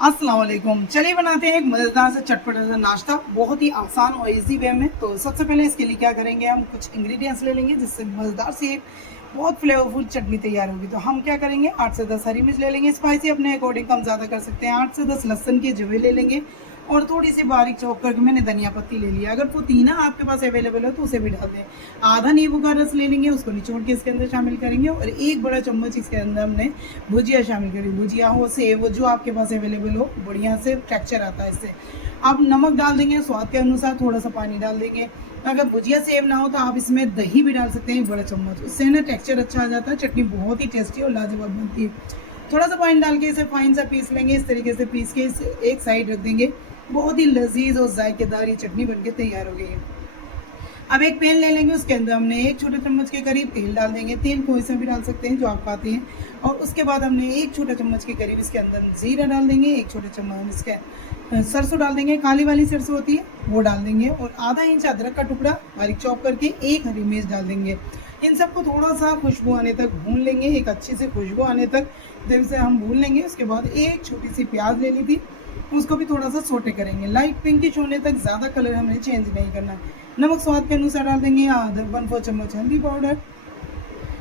अस्सलाम वालेकुम। चलिए बनाते हैं एक मज़ेदार से चटपटा सा नाश्ता, बहुत ही आसान और इजी वे में। तो सबसे पहले इसके लिए क्या करेंगे, हम कुछ इंग्रेडिएंट्स ले लेंगे जिससे मज़ेदार सी एक बहुत फ्लेवरफुल चटनी तैयार होगी। तो हम क्या करेंगे, 8 से 10 हरी मिर्च ले लेंगे, स्पाइसी अपने अकॉर्डिंग कम ज़्यादा कर सकते हैं। 8 से 10 लहसुन के जवे ले लेंगे और थोड़ी सी बारीक चॉप करके मैंने धनिया पत्ती ले लिया। अगर पुदीना आपके पास अवेलेबल हो तो उसे भी डाल दें। आधा नींबू का रस ले लेंगे, उसको निचोड़ के इसके अंदर शामिल करेंगे और एक बड़ा चम्मच इसके अंदर हमने भुजिया शामिल करी। भुजिया हो, सेव, जो आपके पास अवेलेबल हो, बढ़िया से टेक्सचर आता है इससे। आप नमक डाल देंगे स्वाद के अनुसार, थोड़ा सा पानी डाल देंगे। अगर भुजिया सेव ना हो तो आप इसमें दही भी डाल सकते हैं, एक बड़ा चम्मच। उससे ना टेक्सचर अच्छा आ जाता है, चटनी बहुत ही टेस्टी और लाजवाब बनती है। थोड़ा सा पानी डाल के इसे फाइन सा पीस लेंगे। इस तरीके से पीस के इसे एक साइड रख देंगे। बहुत ही लजीज और जायकेदार ये चटनी बनके तैयार हो गई है। अब एक पैन ले लेंगे, उसके अंदर हमने एक छोटे चम्मच के करीब तेल डाल देंगे। तेल कोई सा भी डाल सकते हैं जो आप खाते हैं। और उसके बाद हमने एक छोटा चम्मच के करीब इसके अंदर जीरा डाल देंगे। एक छोटे चम्मच इसके सरसों डाल देंगे, काली वाली सरसों होती है वो डाल देंगे। और आधा इंच अदरक का टुकड़ा बारीक चॉप करके, एक हरी मिर्च डाल देंगे। इन सबको थोड़ा सा खुशबू आने तक भून लेंगे, एक अच्छी सी खुशबू आने तक जब से हम भून लेंगे। उसके बाद एक छोटी सी प्याज ले ली थी, उसको भी थोड़ा सा सोटे करेंगे, लाइट पिंकिश होने तक। ज़्यादा कलर हमें चेंज नहीं करना है। नमक स्वाद के अनुसार डाल देंगे। आधा 1/4 चम्मच हल्दी पाउडर,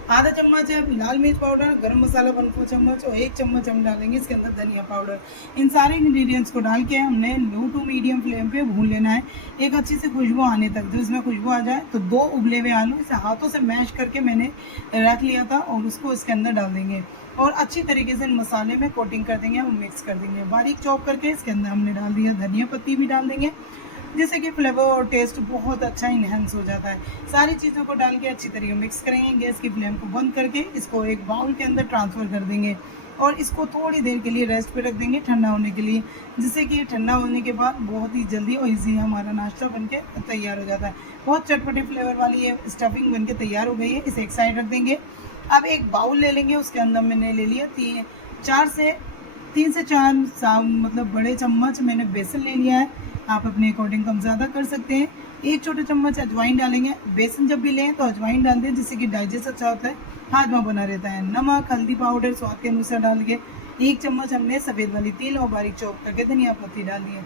आधा चम्मच है लाल मिर्च पाउडर, गरम मसाला 1/4 चम्मच और 1 चम्मच हम डालेंगे इसके अंदर धनिया पाउडर। इन सारे इंग्रेडिएंट्स को डाल के हमने लो टू मीडियम फ्लेम पे भून लेना है, एक अच्छी सी खुशबू आने तक। जब इसमें खुशबू आ जाए तो 2 उबले हुए आलू इसे हाथों से मैश करके मैंने रख लिया था और उसको इसके अंदर डाल देंगे और अच्छी तरीके से मसाले में कोटिंग कर देंगे और मिक्स कर देंगे। बारीक चॉप करके इसके अंदर हमने डाल दिया धनिया पत्ती भी डाल देंगे, जिससे कि फ्लेवर और टेस्ट बहुत अच्छा इन्हेंस हो जाता है। सारी चीज़ों को डाल के अच्छी तरीके मिक्स करेंगे। गैस की फ्लेम को बंद करके इसको एक बाउल के अंदर ट्रांसफ़र कर देंगे और इसको थोड़ी देर के लिए रेस्ट पे रख देंगे ठंडा होने के लिए, जिससे कि ठंडा होने के बाद बहुत ही जल्दी और ईजी हमारा नाश्ता बनके तैयार हो जाता है। बहुत चटपटे फ्लेवर वाली ये स्टफिंग बनके तैयार हो गई है। इसे एक साइड रख देंगे। अब एक बाउल ले लेंगे, उसके अंदर मैंने ले लिया 3 से 4 मतलब बड़े चम्मच मैंने बेसन ले लिया है। आप अपने अकॉर्डिंग कम ज़्यादा कर सकते हैं। एक छोटे चम्मच अजवाइन डालेंगे। बेसन जब भी लें तो अजवाइन डाल दें, जिससे कि डाइजेस्ट अच्छा होता है, हाजमा बना रहता है। नमक हल्दी पाउडर स्वाद के अनुसार डाल के 1 चम्मच हमने सफ़ेद वाली तिल और बारीक चॉप करके धनिया पत्ती डाल दी है।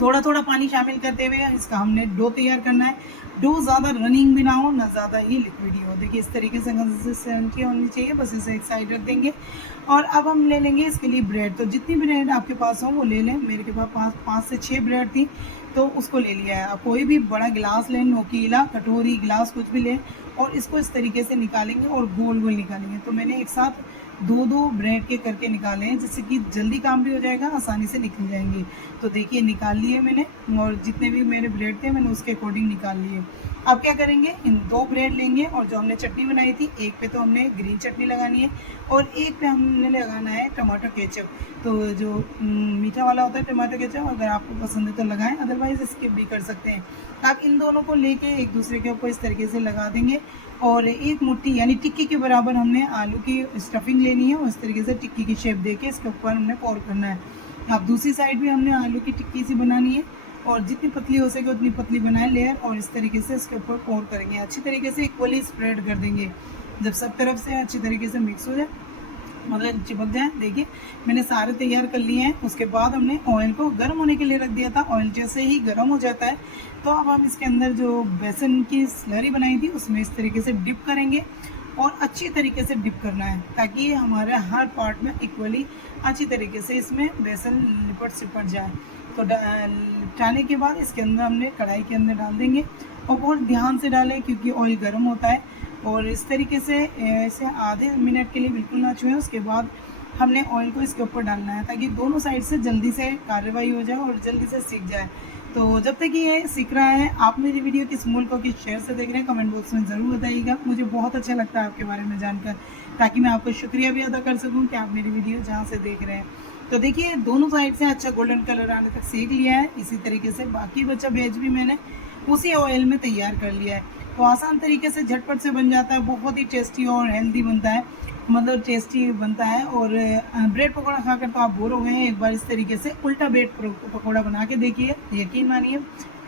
थोड़ा थोड़ा पानी शामिल करते हुए इसका हमने डो तैयार करना है। डो ज़्यादा रनिंग भी ना हो, ना ज़्यादा ही लिक्विडी हो। देखिए इस तरीके से कंसिस्टेंसी होनी चाहिए। बस इसे एक साइड रख देंगे और अब हम ले लेंगे इसके लिए ब्रेड। तो जितनी ब्रेड आपके पास हो वो ले लें। मेरे के पास 5 से 6 ब्रेड थी तो उसको ले लिया है। आप कोई भी बड़ा गिलास लें, नोकीला कटोरी गिलास कुछ भी लें और इसको इस तरीके से निकालेंगे और गोल गोल निकालेंगे। तो मैंने एक साथ 2-2 ब्रेड के करके निकाले हैं, जिससे कि जल्दी काम भी हो जाएगा, आसानी से निकल जाएंगी। तो देखिए निकाल लिए मैंने और जितने भी मेरे ब्रेड थे मैंने उसके अकॉर्डिंग निकाल लिए। अब क्या करेंगे, इन 2 ब्रेड लेंगे और जो हमने चटनी बनाई थी, एक पे तो हमने ग्रीन चटनी लगानी है और एक पे हमने लगाना है टमाटो केचप। तो जो मीठा वाला होता है टमाटो केचप, अगर आपको पसंद है तो लगाएं, अदरवाइज स्किप भी कर सकते हैं। आप इन दोनों को लेके एक दूसरे के ऊपर इस तरीके से लगा देंगे और एक मुट्ठी यानी टिक्की के बराबर हमने आलू की स्टफिंग लेनी है और इस तरीके से टिक्की की शेप देके इसके ऊपर हमने पोर करना है। अब दूसरी साइड भी हमने आलू की टिक्की सी बनानी है और जितनी पतली हो सके उतनी पतली बनाए लेयर और इस तरीके से इसके ऊपर पोर करेंगे। अच्छी तरीके से इक्वली स्प्रेड कर देंगे। जब सब तरफ से अच्छी तरीके से मिक्स हो जाए, मतलब चिपक जाए। देखिए मैंने सारे तैयार कर लिए हैं। उसके बाद हमने ऑयल को गर्म होने के लिए रख दिया था। ऑयल जैसे ही गर्म हो जाता है तो अब हम इसके अंदर जो बेसन की स्लरी बनाई थी उसमें इस तरीके से डिप करेंगे और अच्छी तरीके से डिप करना है, ताकि हमारे हर पार्ट में इक्वली अच्छी तरीके से इसमें बेसन लिपट सिपट जाए। तो डालने के बाद इसके अंदर हमने कढ़ाई के अंदर डाल देंगे और बहुत ध्यान से डालें क्योंकि ऑयल गर्म होता है। और इस तरीके से इसे आधे मिनट के लिए बिल्कुल ना छुएं। उसके बाद हमने ऑयल को इसके ऊपर डालना है ताकि दोनों साइड से जल्दी से कार्रवाई हो जाए और जल्दी से सीख जाए। तो जब तक ये सीख रहा है, आप मेरी वीडियो किस मुल्क को किस शहर से देख रहे हैं कमेंट बॉक्स में ज़रूर बताइएगा। मुझे बहुत अच्छा लगता है आपके बारे में जानकर, ताकि मैं आपको शुक्रिया भी अदा कर सकूँ कि आप मेरी वीडियो जहाँ से देख रहे हैं। तो देखिए दोनों साइड से अच्छा गोल्डन कलर आने तक सेक लिया है। इसी तरीके से बाकी बचा वेज भी मैंने उसी ऑयल में तैयार कर लिया है। तो आसान तरीके से झटपट से बन जाता है, बहुत ही टेस्टी और हेल्दी बनता है, मतलब टेस्टी बनता है। और ब्रेड पकौड़ा खाकर तो आप बोर हो गए हैं, एक बार इस तरीके से उल्टा ब्रेड पकौड़ा बना के देखिए, यकीन मानिए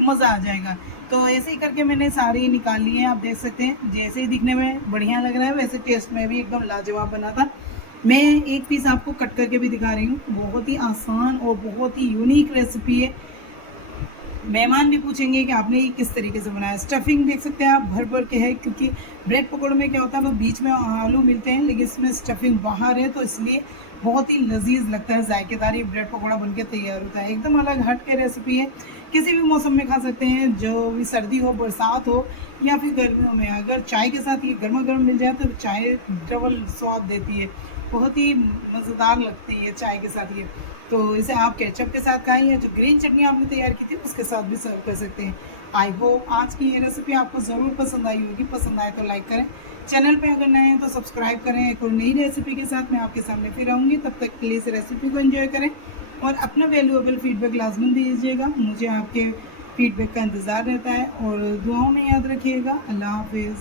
मज़ा आ जाएगा। तो ऐसे ही करके मैंने सारी निकाल ली हैं। आप देख सकते हैं जैसे ही दिखने में बढ़िया लग रहा है वैसे टेस्ट में भी एकदम लाजवाब बना था। मैं एक पीस आपको कट करके भी दिखा रही हूँ। बहुत ही आसान और बहुत ही यूनिक रेसिपी है। मेहमान भी पूछेंगे कि आपने ये किस तरीके से बनाया। स्टफिंग देख सकते हैं आप भर भर के है, क्योंकि ब्रेड पकौड़े में क्या होता है वो बीच में आलू मिलते हैं, लेकिन इसमें स्टफिंग बाहर है, तो इसलिए बहुत ही लजीज लगता है, जायकेदार ये ब्रेड पकौड़ा बनके तैयार होता है। एकदम अलग हट के रेसिपी है, किसी भी मौसम में खा सकते हैं, जो भी सर्दी हो, बरसात हो या फिर गर्मियों में। अगर चाय के साथ ये गर्मा गर्म मिल जाए तो चाय डबल स्वाद देती है, बहुत ही मज़ेदार लगती है चाय के साथ ये। तो इसे आप केचप के साथ खाएं, या जो ग्रीन चटनी आपने तैयार की थी उसके साथ भी सर्व कर सकते हैं। आई होप आज की ये रेसिपी आपको ज़रूर पसंद आई होगी। पसंद आए तो लाइक करें, चैनल पे अगर नए हैं तो सब्सक्राइब करें। एक और नई रेसिपी के साथ मैं आपके सामने फिर आऊँगी। तब तक के लिए इस रेसिपी को एंजॉय करें और अपना वैल्यूएबल फीडबैक लाजमन दीजिएगा। मुझे आपके फीडबैक का इंतज़ार रहता है, और दुआओं में याद रखिएगा। अल्लाह हाफिज़।